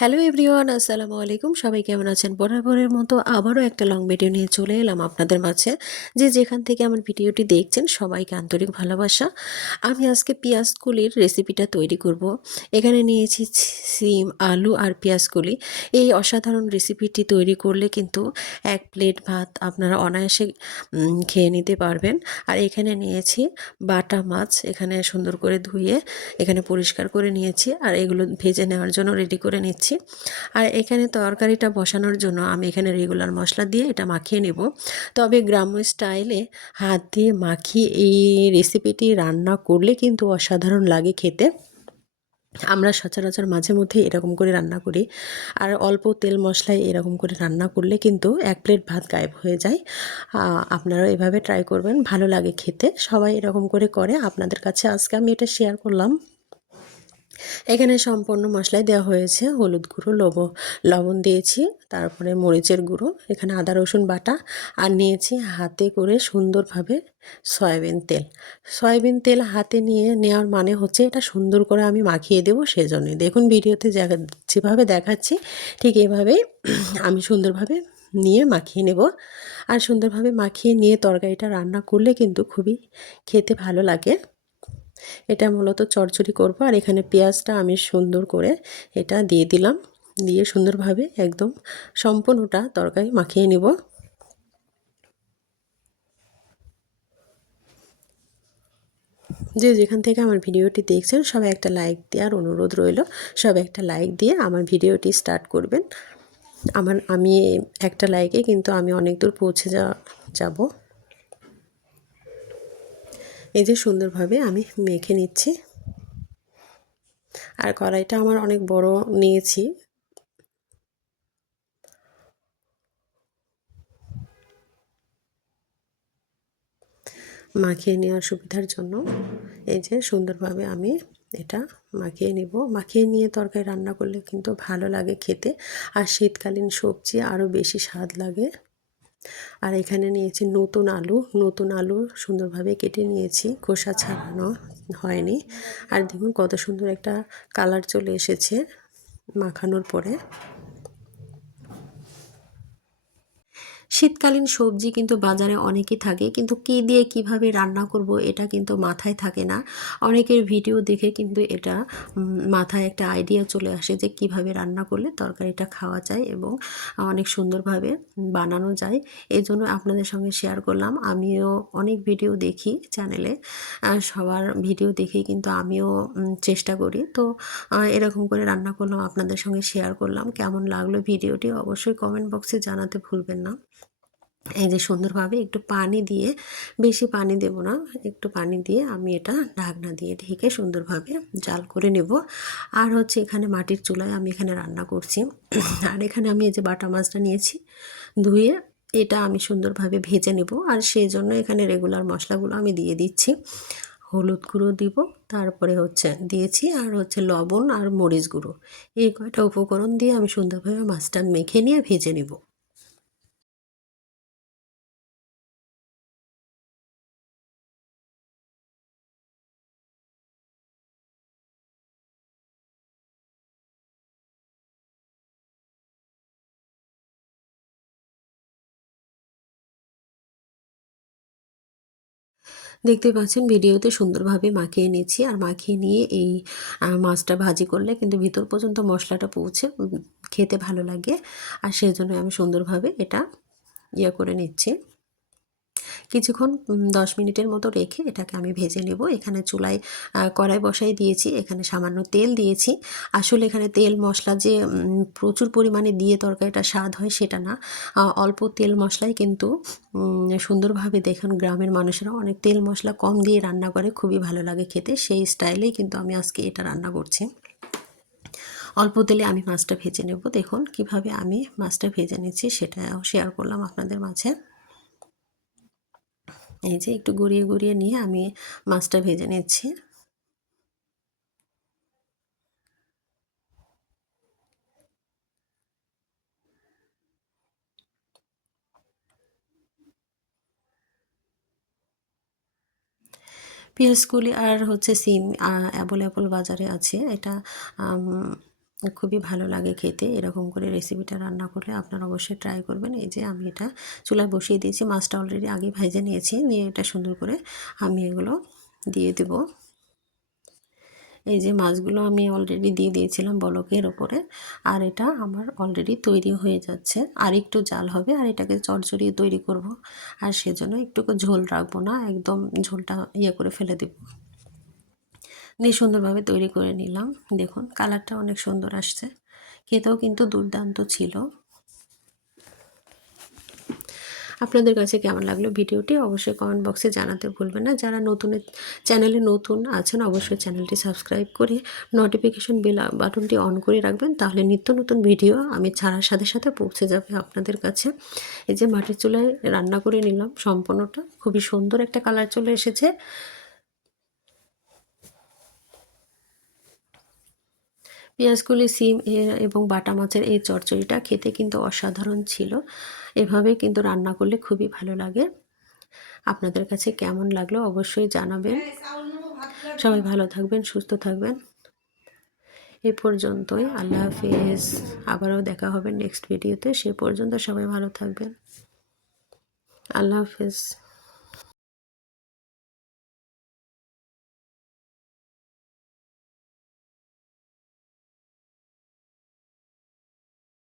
Hello everyone, আসসালামু আলাইকুম। সবাই কেমন আছেন? বরাবরের মতো আবারও একটা লং ভিডিও নিয়ে চলে এলাম আপনাদের মাঝে। যে যেখান থেকে আমার ভিডিওটি দেখছেন, সবাইকে আন্তরিক ভালোবাসা। আমি আজকে পেঁয়াজকুলির রেসিপিটা তৈরি করব। এখানে নিয়েছি সিম, আলু আর পেঁয়াজকুলি এই অসাধারণ রেসিপিটি তৈরি করলে কিন্তু এক প্লেট ভাত আপনারা অনায়াসে খেয়ে নিতে পারবেন। আর এখানে নিয়েছি বাটা মাছ। এখানে সুন্দর করে ধুয়ে এখানে পরিষ্কার করে নিয়েছি। আর এগুলো ভেজে নেওয়ার জন্য রেডি করে নিচ্ছি। আর এখানে তরকারিটা বসানোর জন্য আমি এখানে রেগুলার মশলা দিয়ে এটা মাখিয়ে নেব। তবে গ্রাম্য স্টাইলে হাত দিয়ে মাখিয়ে এই রেসিপিটি রান্না করলে কিন্তু অসাধারণ লাগে খেতে। আমরা সচরাচর মাঝে মধ্যে এরকম করে রান্না করি। আর অল্প তেল মশলায় এরকম করে রান্না করলে কিন্তু এক প্লেট ভাত গায়েব হয়ে যায়। আপনারাও এভাবে ট্রাই করবেন, ভালো লাগে খেতে। সবাই এরকম করে করে। আপনাদের কাছে আজকে আমি এটা শেয়ার করলাম। এখানে সম্পূর্ণ মশলায় দেওয়া হয়েছে হলুদ গুঁড়ো, লব, লবণ দিয়েছি, তারপরে মরিচের গুঁড়ো, এখানে আদা, রসুন বাটা, আর নিয়েছি হাতে করে সুন্দরভাবে সয়াবিন তেল। সয়াবিন তেল হাতে নিয়ে নেওয়ার মানে হচ্ছে এটা সুন্দর করে আমি মাখিয়ে দেবো সেজন্যই দেখুন ভিডিওতে যেভাবে দেখাচ্ছি ঠিক এভাবেই আমি সুন্দরভাবে নিয়ে মাখিয়ে নেব। আর সুন্দরভাবে মাখিয়ে নিয়ে তরকারিটা রান্না করলে কিন্তু খুবই খেতে ভালো লাগে। এটা মূলত চচ্চড়ি করব আর এখানে পেঁয়াজটা আমি সুন্দর করে এটা দিয়ে দিলাম। দিয়ে সুন্দরভাবে একদম সম্পূর্ণটা তরকারি মাখিয়ে নিব। যে যেখান থেকে আমার ভিডিওটি দেখছেন, সবাই একটা লাইক দেওয়ার অনুরোধ রইল, সবাই একটা লাইক দিয়ে আমার ভিডিওটি স্টার্ট করবেন। আমার, আমি একটা লাইকে কিন্তু আমি অনেক দূর পৌঁছে যা, যাব। এই যে সুন্দরভাবে আমি মেখে নিচ্ছি। আর কড়াইটা আমার অনেক বড় নিয়েছি। মাখিয়ে নেওয়ার সুবিধার জন্য এই যে সুন্দরভাবে আমি এটা মাখিয়ে নিব। মাখিয়ে নিয়ে তরকারি রান্না করলে কিন্তু ভালো লাগে খেতে। আর শীতকালীন সবজি আরও বেশি স্বাদ লাগে। আর এখানে নিয়েছি নতুন আলু। নতুন আলু সুন্দরভাবে কেটে নিয়েছি। খোসা ছাড়ানো হয়নি। আর দেখুন কত সুন্দর একটা কালার চলে এসেছে মাখানোর পরে। শীতকালীন সবজি কিন্তু বাজারে অনেকই থাকে, কিন্তু কী দিয়ে কীভাবে রান্না করব এটা কিন্তু মাথায় থাকে না। অনেকের ভিডিও দেখে কিন্তু এটা মাথায় একটা আইডিয়া চলে আসে যে কীভাবে রান্না করলে তরকারিটা খাওয়া যায় এবং অনেক সুন্দরভাবে বানানো যায়। এই জন্য আপনাদের সঙ্গে শেয়ার করলাম। আমিও অনেক ভিডিও দেখি চ্যানেলে সবার ভিডিও দেখেই কিন্তু আমিও চেষ্টা করি। তো এরকম করে রান্না করলাম, আপনাদের সঙ্গে শেয়ার করলাম। কেমন লাগল ভিডিওটি অবশ্যই কমেন্ট বক্সে জানাতে ভুলবেন না। এই যে সুন্দরভাবে একটু পানি দিয়ে, বেশি পানি দেব না, একটু পানি দিয়ে আমি এটা ঢাকনা দিয়ে ঢেকে সুন্দরভাবে জাল করে নেব। আর হচ্ছে এখানে মাটির চুলায় আমি এখানে রান্না করছি। আর এখানে আমি এই যে বাটা মাছটা নিয়েছি, ধুয়ে এটা আমি সুন্দরভাবে ভেজে নেব। আর সেই জন্য এখানে রেগুলার মশলাগুলো আমি দিয়ে দিচ্ছি। হলুদ গুঁড়ো দিব, তারপরে হচ্ছে দিয়েছি আর হচ্ছে লবণ আর মরিচ গুঁড়ো। এই কয়টা উপকরণ দিয়ে আমি সুন্দরভাবে মাছটা মেখে নিয়ে ভেজে নেব। দেখতে পাচ্ছেন ভিডিওতে সুন্দরভাবে মাখিয়ে নিচ্ছি আর মাখিয়ে নিয়ে এই মাছটা ভাজি করলে কিন্তু ভিতর পর্যন্ত মশলাটা পৌঁছে খেতে ভালো লাগে। আর সেই জন্য আমি সুন্দরভাবে এটা ইয়ে করে নিচ্ছি। কিছুক্ষণ দশ মিনিটের মতো রেখে এটাকে আমি ভেজে নেব। এখানে চুলায় কড়াই বসাই দিয়েছি, এখানে সামান্য তেল দিয়েছি। আসলে এখানে তেল মশলা যে প্রচুর পরিমাণে দিয়ে তরকারিটা স্বাদ হয় সেটা না। অল্প তেল মশলাই কিন্তু সুন্দরভাবে দেখুন গ্রামের মানুষেরা অনেক তেল মশলা কম দিয়ে রান্না করে, খুবই ভালো লাগে খেতে। সেই স্টাইলেই কিন্তু আমি আজকে এটা রান্না করছি। অল্প তেলে আমি মাছটা ভেজে নেব। দেখুন কীভাবে আমি মাছটা ভেজে নিচ্ছি সেটাও শেয়ার করলাম আপনাদের মাঝে। এই যে একটু গড়িয়ে গড়িয়ে নিয়ে আমি মাছটা ভেজে নিচ্ছি। পেঁয়াজকুলি আর হচ্ছে সিম অ্যাভেলেবল বাজারে আছে। এটা খুবই ভালো লাগে খেতে। এরকম করে রেসিপিটা রান্না করলে আপনারা অবশ্যই ট্রাই করবেন। এই যে আমি এটা চুলায় বসিয়ে দিয়েছি, মাছটা অলরেডি আগে ভেজে নিয়েছি। নিয়ে এটা সুন্দর করে আমি এগুলো দিয়ে দেব। এই যে মাছগুলো আমি অলরেডি দিয়ে দিয়েছিলাম বলকের ওপরে। আর এটা আমার অলরেডি তৈরি হয়ে যাচ্ছে। আর একটু জাল হবে, আর এটাকে চড়চড়িয়ে তৈরি করব। আর সেজন্য একটুকু ঝোল রাখব না, একদম ঝোলটা ইয়ে করে ফেলে দেবো। দিয়ে সুন্দরভাবে তৈরি করে নিলাম। দেখুন, কালারটা অনেক সুন্দর আসছে। খেতেও কিন্তু দুর্দান্ত ছিল। আপনাদের কাছে কেমন লাগল ভিডিওটি অবশ্যই কমেন্ট বক্সে জানাতে ভুলবেন না। যারা নতুন চ্যানেলে নতুন আছেন, অবশ্যই চ্যানেলটি সাবস্ক্রাইব করে নোটিফিকেশন বেল বাটনটি অন করে রাখবেন। তাহলে নিত্য নতুন ভিডিও আমি ছাড়ার সাথে সাথে পৌঁছে যাবে আপনাদের কাছে। এই যে মাটির চুলায় রান্না করে নিলাম সম্পূর্ণটা। খুবই সুন্দর একটা কালার চলে এসেছে। পেঁয়াজগুলি সিম এবং বাটা মাছের এই চচ্চড়িটা খেতে কিন্তু অসাধারণ ছিল। এভাবে কিন্তু রান্না করলে খুবই ভালো লাগে। আপনাদের কাছে কেমন লাগল অবশ্যই জানাবেন। সবাই ভালো থাকবেন সুস্থ থাকবেন। এ পর্যন্তই আল্লাহ হাফিজ। আবারও দেখা হবে নেক্সট ভিডিওতে। সে পর্যন্ত সবাই ভালো থাকবেন। আল্লাহ হাফিজ।